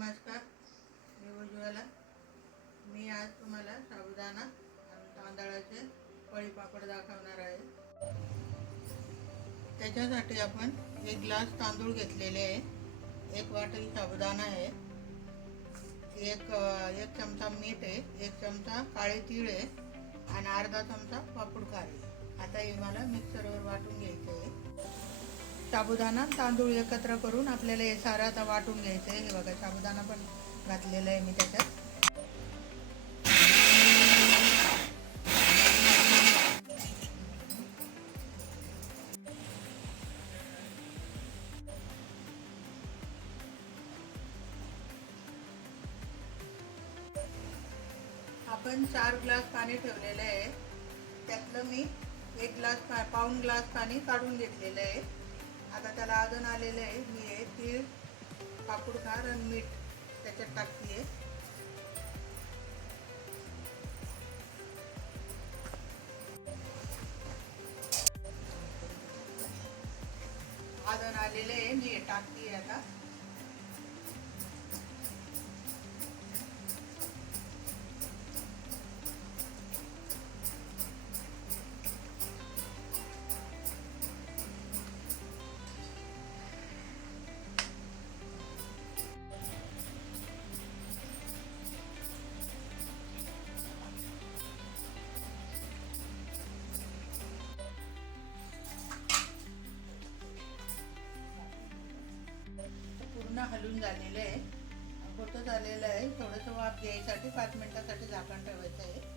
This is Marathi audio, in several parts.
नमस्कार, मी उज्ज्वला। मी आज तुम्हाला साबुदाणा आणि तांदळाचे पळीपापड दाखवणार आहे। त्याच्यासाठी आपण 1 ग्लास तांदूळ घेतलेले आहे, 1 वाटी साबुदाणा आहे, एक चमचा मीठ आहे, 1 चमचा काळे तीळ आहे आणि अर्धा चमचा पापड खार आहे। आता हे मला मिक्सरवर वाटून घ्यायचे आहे। साबुदाणा तांदूळ एकत्र करून आपल्याला हे सारं आता वाटून घ्यायचं आहे। हे बघा, साबुदाणा पण घातलेला आहे मी त्याच्यात। आपण 4 ग्लास पाणी ठेवलेलं आहे, त्यातलं मी 1 ग्लास पाऊण ग्लास पाणी काढून घेतलेलं आहे। आता त्याला आदन आलेलं आहे। मी हे तीळ, पापड खार आणि मीठ त्याच्यात टाकते। आदन आलेलं आहे, मी हे टाकते आता। पूर्ण हलून झालेलं आहे, होतं झालेलं आहे। थोडंसं वाफ घ्यायसाठी 5 मिनिटासाठी झाकण ठेवायचं आहे।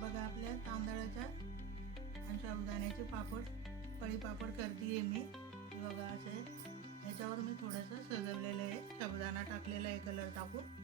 बघा, आपल्या तांदळाच्या आणि साबुदाण्याचे पापड, पळी पापड करते मी। बघा, असे ह्याच्यावर मी थोडंसं सजवलेलं आहे, साबुदाणा टाकलेला आहे कलर टाकून।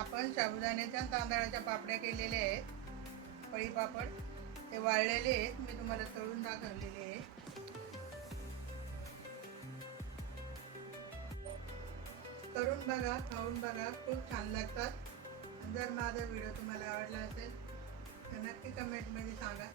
आपण साबुदाण्याच्या तांदळाच्या पापड्या केलेल्या आहेत, पळी पापड ते वाळलेले आहेत, मी तुम्हाला तळून दाखवलेले आहे। करून बघा, खाऊन बघा, खूप छान लागतात। जर माझा व्हिडिओ तुम्हाला आवडला असेल तर नक्की कमेंटमध्ये सांगा।